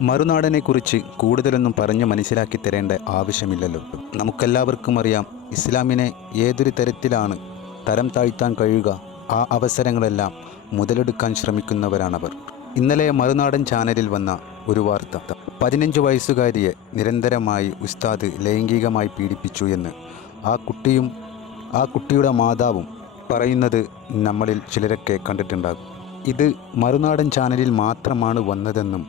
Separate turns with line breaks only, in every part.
മറുനാടനെക്കുറിച്ച് കൂടുതലൊന്നും പറഞ്ഞു മനസ്സിലാക്കി തരേണ്ട ആവശ്യമില്ലല്ലോ. നമുക്കെല്ലാവർക്കും അറിയാം ഇസ്ലാമിനെ ഏതൊരു തരത്തിലാണ് തരം താഴ്ത്താൻ കഴിയുക ആ അവസരങ്ങളെല്ലാം മുതലെടുക്കാൻ ശ്രമിക്കുന്നവരാണവർ. ഇന്നലെ മറുനാടൻ ചാനലിൽ വന്ന ഒരു വാർത്ത പതിനഞ്ച് വയസ്സുകാരിയെ നിരന്തരമായി ഉസ്താദ് ലൈംഗികമായി പീഡിപ്പിച്ചു എന്ന്. ആ കുട്ടിയും ആ കുട്ടിയുടെ മാതാവും പറയുന്നത് നമ്മളിൽ ചിലരൊക്കെ കണ്ടിട്ടുണ്ടാകും. ഇത് മറുനാടൻ ചാനലിൽ മാത്രമാണ് വന്നതെന്നും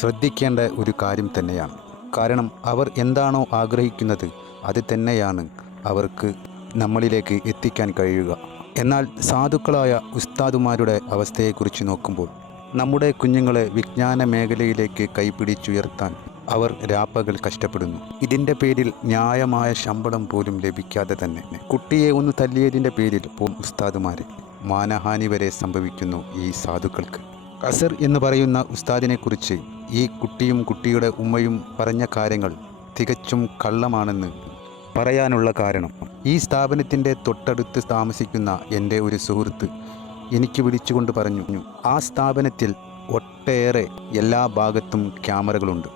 ശ്രദ്ധിക്കേണ്ട ഒരു കാര്യം തന്നെയാണ്. കാരണം അവർ എന്താണോ ആഗ്രഹിക്കുന്നത് അത് തന്നെയാണ് അവർക്ക് നമ്മളിലേക്ക് എത്തിക്കാൻ കഴിയുക. എന്നാൽ സാധുക്കളായ ഉസ്താദുമാരുടെ അവസ്ഥയെക്കുറിച്ച് നോക്കുമ്പോൾ നമ്മുടെ കുഞ്ഞുങ്ങളെ വിജ്ഞാന മേഖലയിലേക്ക് കൈപിടിച്ചുയർത്താൻ അവർ രാപ്പകൾ കഷ്ടപ്പെടുന്നു. ഇതിന്റെ പേരിൽ ന്യായമായ ശമ്പളം പോലും ലഭിക്കാതെ തന്നെ. കുട്ടിയെ ഒന്ന് തല്ലിയതിന്റെ പേരിൽ ഉസ്താദുമാരെ. മാനഹാനി വരെ സംഭവിക്കുന്നു ഈ സാധുക്കൾക്ക്. കസർ എന്ന് പറയുന്ന ഉസ്താദിനെക്കുറിച്ച് ഈ കുട്ടിയും കുട്ടിയുടെ ഉമ്മയും പറഞ്ഞ കാര്യങ്ങൾ തികച്ചും കള്ളമാണെന്ന് പറയാനുള്ള കാരണം. ഈ സ്ഥാപനത്തിന്റെ തൊട്ടടുത്ത് താമസിക്കുന്ന എന്റെ ഒരു സുഹൃത്ത് എനിക്ക് വിളിച്ചുകൊണ്ട് പറഞ്ഞു ആ സ്ഥാപനത്തിൽ ഒട്ടേറെ എല്ലാ ഭാഗത്തും ക്യാമറകളുണ്ട്.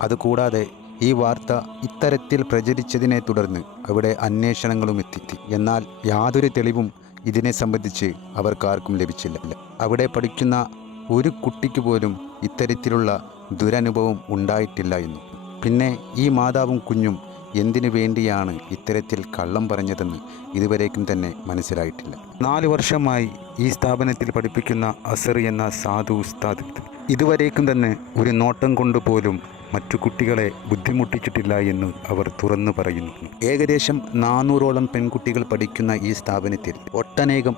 അതുകൂടാതെ ഈ വാർത്ത ഇത്തരത്തിൽ പ്രചരിച്ചതിനെ തുടർന്ന് അവിടെ അന്വേഷണങ്ങളും എത്തി. എന്നാൽ യാതൊരു തെളിവും ഇതിനെ സംബന്ധിച്ച് അവർക്കാർക്കും ലഭിച്ചില്ല. അവിടെ പഠിക്കുന്ന ഒരു കുട്ടിക്ക് പോലും ഇത്തരത്തിലുള്ള ദുരനുഭവം ഉണ്ടായിട്ടില്ല എന്നും. പിന്നെ ഈ മാതാവും കുഞ്ഞും എന്തിനു വേണ്ടിയാണ് ഇത്തരത്തിൽ കള്ളം പറഞ്ഞതെന്ന് ഇതുവരേക്കും തന്നെ മനസ്സിലായിട്ടില്ല. നാല് വർഷമായി ഈ സ്ഥാപനത്തിൽ പഠിപ്പിക്കുന്ന അസർ എന്ന സാധു ഉസ്താദ്. ഇതുവരേക്കും തന്നെ ഒരു നോട്ടം കൊണ്ട് പോലും മറ്റു കുട്ടികളെ ബുദ്ധിമുട്ടിച്ചിട്ടില്ല എന്ന് അവർ തുറന്നു പറയുന്നു. ഏകദേശം നാനൂറോളം പെൺകുട്ടികൾ പഠിക്കുന്ന ഈ സ്ഥാപനത്തിൽ ഒട്ടനേകം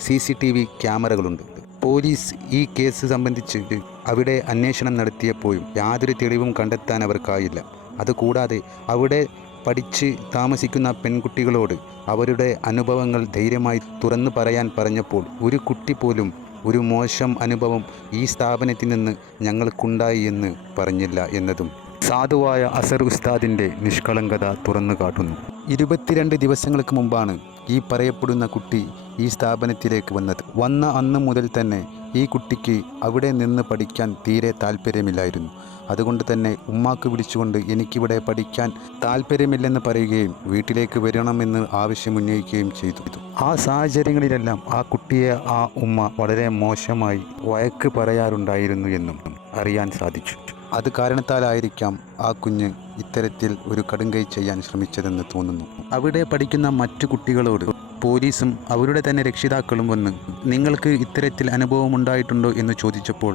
സി സി ടി വി ക്യാമറകളുണ്ട്. പോലീസ് ഈ കേസ് സംബന്ധിച്ച് അവിടെ അന്വേഷണം നടത്തിയപ്പോഴും യാതൊരു തെളിവും കണ്ടെത്താൻ അവർക്കായില്ല. അതുകൂടാതെ അവിടെ പഠിച്ച് താമസിക്കുന്ന പെൺകുട്ടികളോട് അവരുടെ അനുഭവങ്ങൾ ധൈര്യമായി തുറന്നു പറയാൻ പറഞ്ഞപ്പോൾ ഒരു കുട്ടി പോലും ഒരു മോശം അനുഭവം ഈ സ്ഥാപനത്തിൽ നിന്ന് ഞങ്ങൾക്കുണ്ടായി എന്ന് പറഞ്ഞില്ല എന്നതും സാധുവായ അസർ ഉസ്താദിന്റെ നിഷ്കളങ്കത തുറന്നു കാട്ടുന്നു. ഇരുപത്തിരണ്ട് ദിവസങ്ങൾക്ക് മുമ്പാണ് ഈ പറയപ്പെടുന്ന കുട്ടി ഈ സ്ഥാപനത്തിലേക്ക് വന്നത്. വന്ന അന്ന് മുതൽ തന്നെ ഈ കുട്ടിക്ക് അവിടെ നിന്ന് പഠിക്കാൻ തീരെ താല്പര്യമില്ലായിരുന്നു. അതുകൊണ്ട് തന്നെ ഉമ്മാക്ക് വിളിച്ചുകൊണ്ട് എനിക്കിവിടെ പഠിക്കാൻ താല്പര്യമില്ലെന്ന് പറയുകയും വീട്ടിലേക്ക് വരണമെന്ന് ആവശ്യം ഉന്നയിക്കുകയും ചെയ്തു. ആ സാഹചര്യങ്ങളിലെല്ലാം ആ കുട്ടിയെ ആ ഉമ്മ വളരെ മോശമായി വഴക്ക് പറയാറുണ്ടായിരുന്നു എന്നും അറിയാൻ സാധിച്ചു. അത് കാരണത്താലായിരിക്കാം ആ കുഞ്ഞ് ഇത്തരത്തിൽ ഒരു കടുങ്കൈ ചെയ്യാൻ ശ്രമിച്ചതെന്ന് തോന്നുന്നു. അവിടെ പഠിക്കുന്ന മറ്റു കുട്ടികളോട് പോലീസും അവരുടെ തന്നെ രക്ഷിതാക്കളും വന്ന് നിങ്ങൾക്ക് ഇത്തരത്തിൽ അനുഭവമുണ്ടായിട്ടുണ്ടോ എന്ന് ചോദിച്ചപ്പോൾ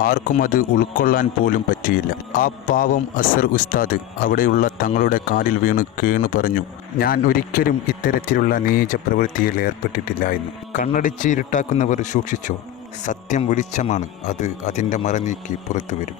ആർക്കും അത് ഉൾക്കൊള്ളാൻ പോലും പറ്റിയില്ല. ആ പാവം അസർ ഉസ്താദ് അവിടെയുള്ള തങ്ങളുടെ കാലിൽ വീണ് കേണു പറഞ്ഞു ഞാൻ ഒരിക്കലും ഇത്തരത്തിലുള്ള നീച പ്രവൃത്തിയിൽ ഏർപ്പെട്ടിട്ടില്ല എന്ന്. കണ്ണടിച്ച് ഇരുട്ടാക്കുന്നവർ സൂക്ഷിച്ചോ സത്യം വെളിച്ചമാണ് അത് അതിന്റെ മറനീക്കി പുറത്തു വരും